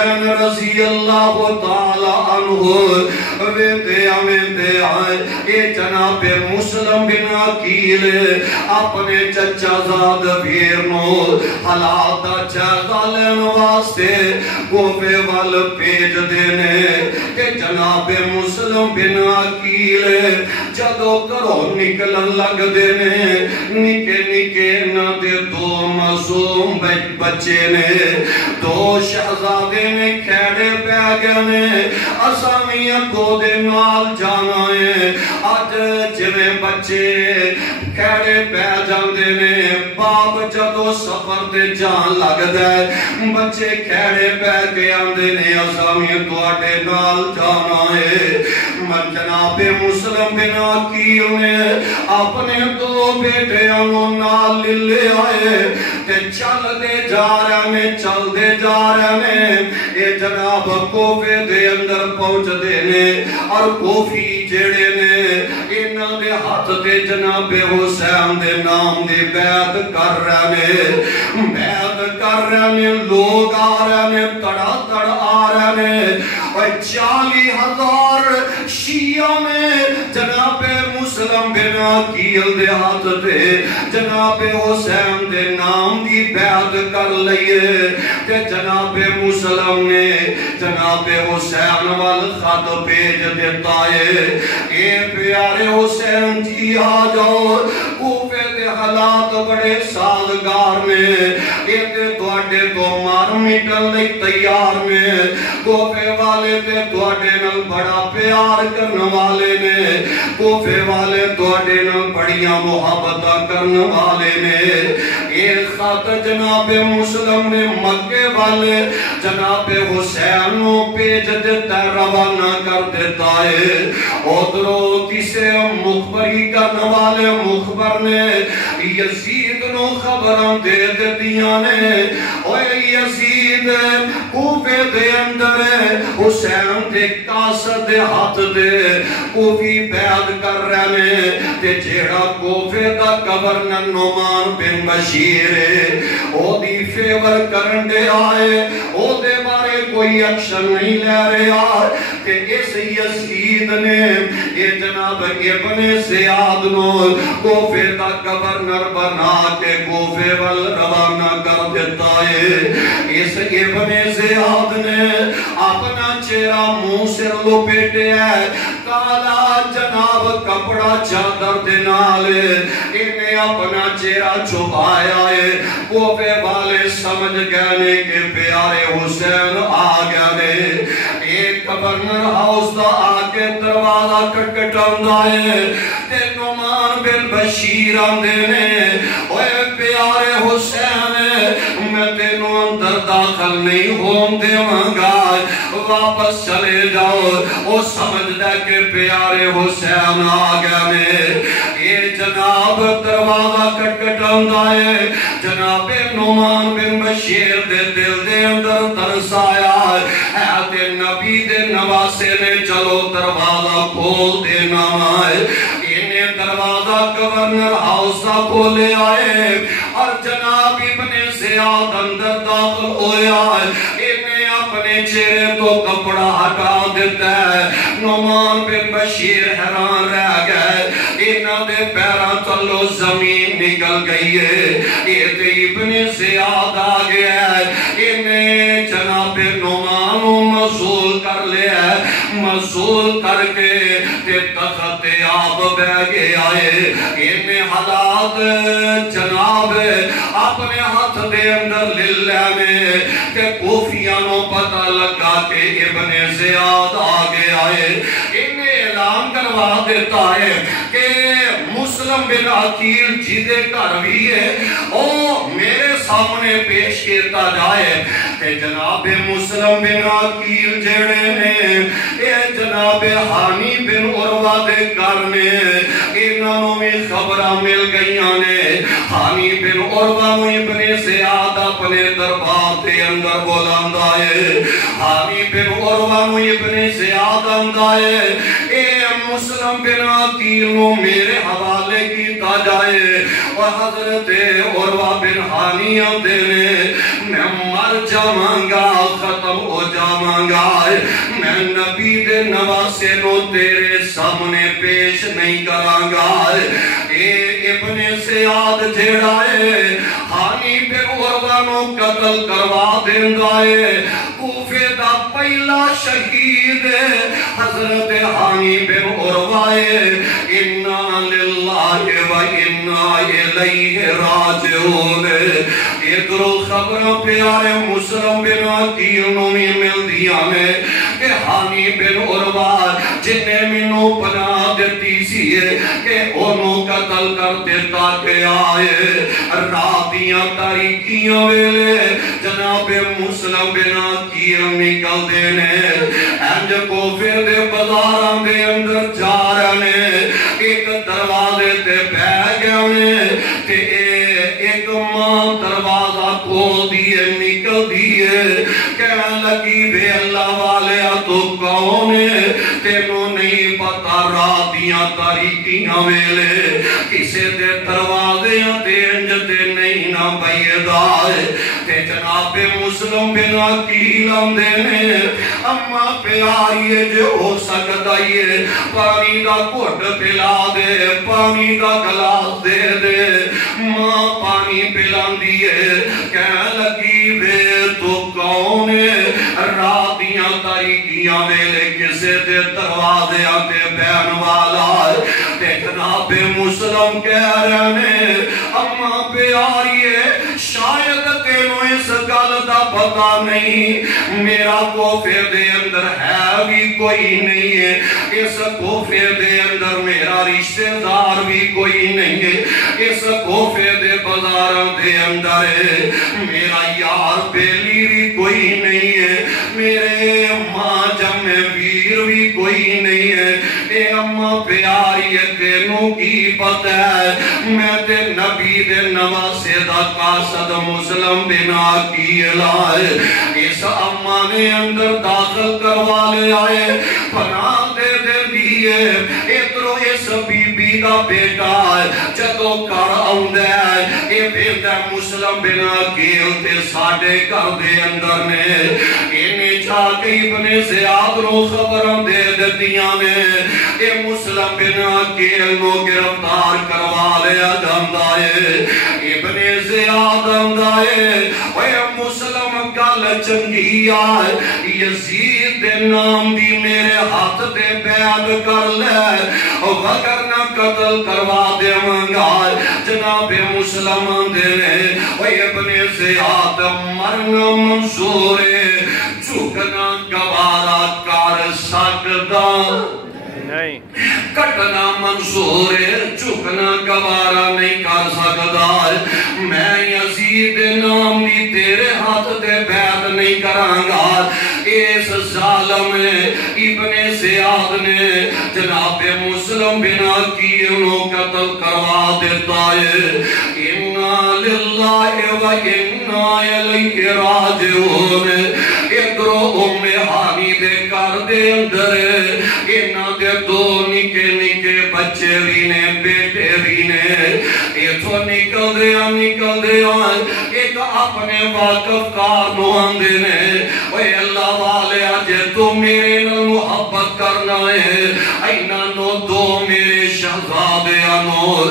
حسین رضی اللہ تعالی عنہ ویتے آئے اے جناب مسلم بن عقیل اپنے چچا زاد بھیرنو حالات جائزہ لین واسطے کوفے وال پیج دینے کہ جناب مسلم بن عقیل جدو کرو نکلن لگ دینے نکے نکے نہ دے دو معصوم بچے نے دو شہزادے نے کھیڑے پہ گنے اسامیہ کو دے نال جانا ہے آج جویں بچے کھیڑے پہ جاندے نے باپ جدو سفر دے جان لگ دے بچے کھیڑے پہ کے آندے نے اسامیہ تو آٹے نال جانا ہے من جناب مسلم بن عقیل نے اپنے دو بیٹے انہوں نال لے آئے کہ چل دے جا رہے میں چل دے جا رہے میں اے جناب کوفے دے اندر پہنچ دینے اور کوفی جڑے نے انہاں دے ہاتھ دے جناب حسین دے نام دے بیعت کر رہے میں لوگ آ رہے میں تڑا تڑ آ رہے میں اور 40,000 شیعہ میں جناب مسلم بن عقیل دے ہاتھ دے جناب حسین دے نام دی بیعت کر لئیے کہ جناب مسلم نے جناب حسین وال خط بھیج دیتا ہے اے پیارے حسین جی آ جاؤ کوفے دے حالات بڑے سازگار میں ایتے توڑے تو مار میٹن لئی تیار میں کوفے والے تے توڑے نل بڑا پیار کرنے والے نے کوفے والے توڑے نل بڑیاں محبتہ کرنے والے نے ایک خط جناب مسلم نے مکے والے جناب حسین پیج دیتا روانہ کر دیتا ہے ادھرو کسے مخبری کرنے والے مخبر نے یزید نو خبران دے دیتیاں نے اوہ یزید کوفے دے اندر حسین دے کاسد دے ہاتھ دے کوفی بیعت کر رہے تے جیڑا کوفے دا گورنر نعمان بن بشیر او دی فیور کرن دے آئے او دے بارے کوئی ایکشن نہیں لے رہے آئے کہ اس یزید نے یہ جناب ابن زیاد نو کوفے دا گورنر بنا کے کوفے وال روانہ کر دیتا ہے اس ابن زیاد نے اپنا چہرہ منہ سے لپیٹے ہے کالا جناب کپڑا چادر دے نالے انہیں اپنا چہرہ چھپایا ہے کوفے والے سمجھ گئے کہ پیارے حسین آ گئے ایک گورنر ہاؤس دا آکے دروازہ کٹکٹاندہ ہے تے نعمان بن بشیر آندے نے اوے پیارے حسین میں تینوں اندر داخل نہیں ہون دے مانگا واپس چلے جاؤ او سمجھ دے کہ پیارے حسین آ گئے یہ جناب دروازہ کٹکٹاندہ ہے جناب نعمان بن بشیر دے دل دے اندر ترس آیا ہے نبی دے نواسے نے چلو دروازہ کھول دینا ہے انہیں دروازہ گورنر ہاؤسہ کھولے آئے اور جناب ابن زیاد اندر داخل ہوئے آئے انہیں اپنے چہرے تو کپڑا ہٹا دیتا ہے نعمان بن بشیر حیران رہ گئے انہوں نے پیرا تلو زمین نکل گئی ہے یہ ابن زیاد آ گیا ہے انہیں جناب نعمان مصول کر لیا ہے مصول کر کے تخت آپ بہ گیا ہے انہیں حالات جناب اپنے ہاتھ دے اندر للہ میں کہ کوفیانوں پتہ لگا کہ ابن زیاد آ گیا ہے انہیں اعلان کروا دیتا ہے کہ مسلم بن عقیل جیدے گھر بھی ہے او میرے سامنے پیش کیتا جائے کہ جناب مسلم بن عقیل جڑے نے اے جناب حانی بن عروہ دے گھر میں انہوں میں خبرہ مل گئیاں نے حانی بن عروہ میں ابن زیاد اپنے دربار دے اندر بولاندہ ہے حانی بن عروہ میں ابن زیاد اندہ ہے اے مسلم بن عقیل نو میرے حوالے کیتا جائے اور حضرت عروہ بن حانی دینے میں مر جاؤں گا ختم ہو میں نبی دے نواسے نو تیرے سامنے پیش نہیں کرانگا۔ اے ابن سیاد جیڑا ہے ہانی بن عروہ نو قتل کروا دیندہ ہے، کوفے دا پہلا شہید حضرت ہانی بن عروہ ہے۔ اِنَّا لِلَّهِ وَإِنَّا إِلَيْهِ راجعون۔ ادھرو خبر پیارے مسلم بن عقیل نو بھی مل دیا میں کہ ہانی بن عروہ جنہیں منو پناہ دیتی سی کہ انہوں قتل کر دیتا کہ آئے راتیاں تاریکیاں ویلے جناب مسلم بن عقیل نکل دینے انج کو پھر دے بازاراں دے اندر جا رہنے ایک دروازے تے بہ گئے تے ایک ماں دروازہ کھول دیے نکل دیے کہنے لگی بے اللہ والے تو کون ہے تینوں نہیں پتا راتیاں تاریکیاں ویلے کسے دے دروازے تے انج تے نہیں نہ بیدائے تے جناب مسلم بن عقیل دینے اما پیاریے جو ہو سکتا ہے پانی دا گھٹ پلا دے پانی دا گلاس دے دے ماں پانی پلان دیے کہنے لگی بے تو کون ہے راتیاں تاریکیاں ویلے کسے دے دروازے آتے بین والا تے جناب مسلم کہہ رہنے اما پیاریے شاید تینوں اس گل دا پتا نہیں میرا کوفے دے اندر ہے بھی کوئی نہیں ہے اس کوفے دے اندر میرا رشتہ دار بھی کوئی نہیں ہے اس کوفے دے بازار دے اندر میرا یار بیلی بھی کوئی نہیں ہے میرے ماں جمع ویر بھی کوئی نہیں ہے اے اماں پیاری تینوں کی پتہ ہے میں تے نبی دے نواسے دا قاصد مسلم بن عقیل آئے اس اماں نے اندر داخل کروا لے آئے پناہ دے دے دیئے ادھرو اس بی بی دا بیٹا ہے جدو کر آؤندے ہے اے بیٹا مسلم بن عقیل تے ساڑھے کر دے اندر نے انہیں جا کے ابن زیاد رو خبرم دے دیتیاں نے اے مسلم بن عقیل نو گرفتار کروا لیا جاندائے ابن زیاد اندائے اے مسلم گل چنگی آئے یزید دے نام دی میرے ہاتھ دے بیعت کر لے وگر نہ قتل کروا دے منگائے جناب مسلم دینے اے ابن زیاد مرنا منصور جھکنا گوارا کر سکتا نہیں کٹنا منصور جھکنا گوارا نہیں کر سکتا میں یزید نام دی تیرے ہاتھ دے بیعت نہیں کرانگا اس ظالم ابن زیاد نے جناب مسلم بن عقیل نو قتل کروا دیتا ہے اِنَّا لِلَّهِ وَإِنَّا إِلَيْهِ راجعون ادھرو ہانی دے کر دے اندر انہاں دے دو نکے نکے بچے بھی نے بیٹے بھی نے ایتھو نکل دیا ایک اپنے واقف کار نو آندے نے اے اللہ والے آجے تو میرے نال محبت کرنا ہے اینا نو دو میرے شہزادے آنو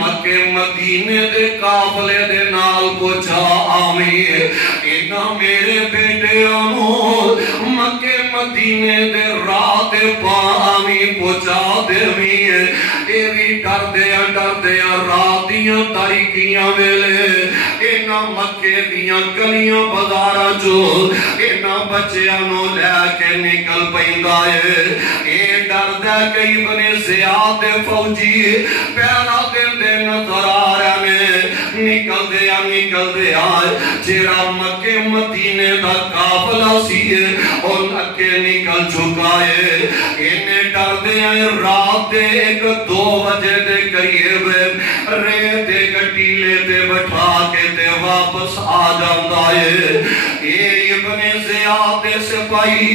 مکہ مدینے دے قافلے دے نال پوچھا آمین اینا میرے بیٹے آنو مکہ مدینے دے رات پامی پوچھا دے مین اے بھی ڈر دیا راتیاں تاریکیاں ویلے اینا مکہ دیاں گلیاں بازارا جو اینا بچیاں لے کے نکل پیندائے اے ڈر دے کئی بنے زیاد فوجی پیرا دے نظر آ رہے نکل دیا جیرا مکہ مدینے دا قافلہ سی اور نکے نکل چکائے انہیں ڈر دیا رات دے ایک دو بجے دے قریب رے دے گٹیلے تے بٹھا کے تے واپس آ جاندا ہے۔ اے ابن زیاد دے سپاہی،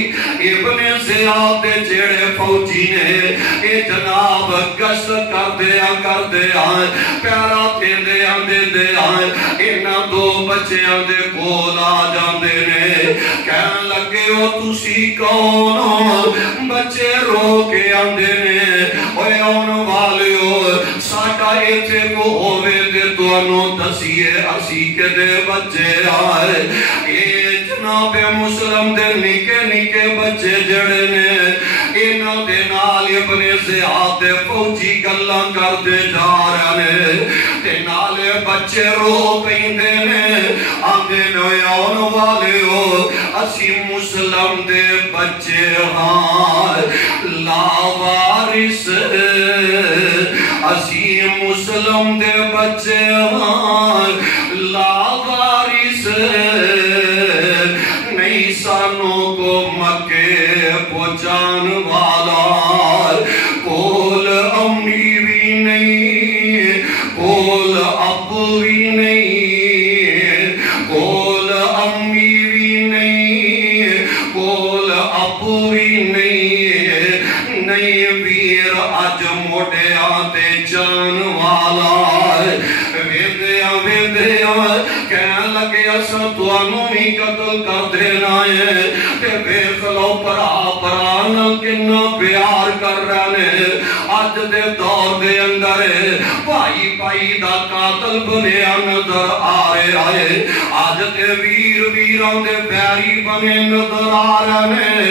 ابن زیاد دے جڑے فوجی نے اے جناب گشت کردے آئے پیرا دے آئے انہاں دو بچیاں دے کول آ جاندے نے، کہن لگے او تسی کون ہو؟ بچے رو کے آندے نے اوے آن والیو ساڈا ایتھے کو ہووے تے تانوں دسیے اسی کہ دے بچے آئے۔ اے جناب مسلم دے نکے نکے بچے جڑے نے انہاں دے نال ابن زیاد دے فوجی گلاں کردے جا رہے نے تے نالے بچے رو پیندے نے آندے نے آن والیو اسی مسلم دے بچے ہاں لاوارث، اسی مسلم دے بچے ہاں لاوارث، نہیں سانوں کو مکے پہنچان والا، کول امی بھی نہیں کول ابو بھی نہیں، کول امی بھی نہیں کول ابو بھی نہیں، نہیں ویر اج موڑیا تے جان والا۔ ویندیاں کہن لگے اسا تانوں بھی قتل کر دینا ہے تے ویکھ لو بھرا نال کنا پیار کر رہے نے۔ اج دے دور دے اندر بھائی بھائی دا قاتل بنیا نظر آ رہا ہے، اج تے ویر ویراں دے پیاری بنے نظر آ رہے نے،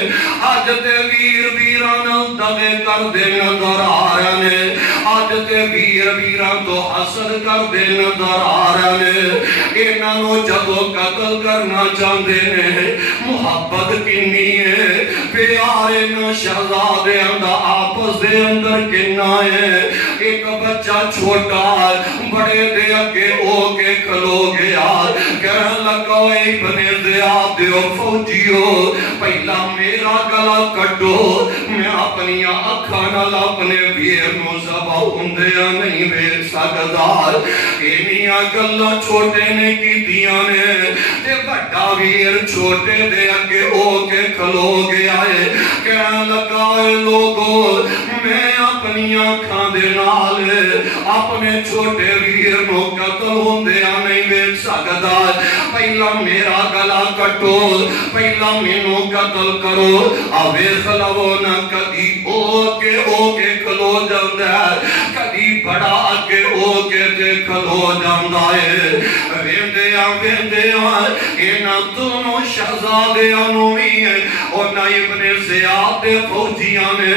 اج تے ویر ویراں نال دغے کردے نظر آ رہے نے، اج تے ویر ویراں تو حسد کردے نظر آ رہے نے۔ انہاں نوں جدوں قتل کرنا چاہندے نے محبت کنی ہے، پیار انہاں شہزادیاں دا آپس دے اندر کنا ہے۔ ایک بچہ چھوٹا بڑے دے اگے ہو کے کھلو گیا، کہنے لگا اے ابن زیاد دیو فوجیو پہلا میرا گلا کٹو، میں اپنی اکھاں نال اپنے ویر نوں ذبح ہوندیاں نہیں ویکھ سکدا۔ انہیاں گلاں چھوٹے نے کیتیاں نے تے بڑا ویر چھوٹے دے اگے ہو کے کھلو گیا ہے، کہنے لگا اے لوگو میں اپنی اکھاں دے نال اپنے چھوٹے ویر نو قتل ہوندیاں نہیں ویکھ سکدا، پہلا میرا گلا کٹو، پہلا مینوں قتل کرو۔ آ ویکھ لو نہ کدی او کے کھلو جاندا ہے، کدی بڑا اگے ہو کے تے کھلو جاندا ہے۔ ویندیاں انہاں دونوں شہزادیاں نوں وی انہاں ابن زیاد دے فوجیاں نے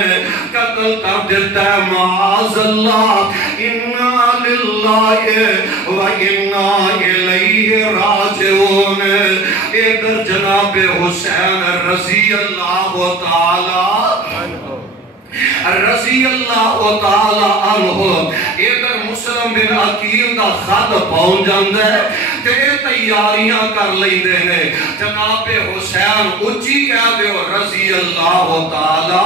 قتل کر دیتا ہے۔ معاذ اللہ، انا للہ و انا الیہ راجعون۔ ادھر جناب حسین رضی اللہ تعالی عنہ ادھر مسلم بن عقیل دا خط پہنچ جاندا ہے تے تیاریاں کر لیندے نے۔ جناب حسین اچھی کہہ دیو رضی اللہ تعالی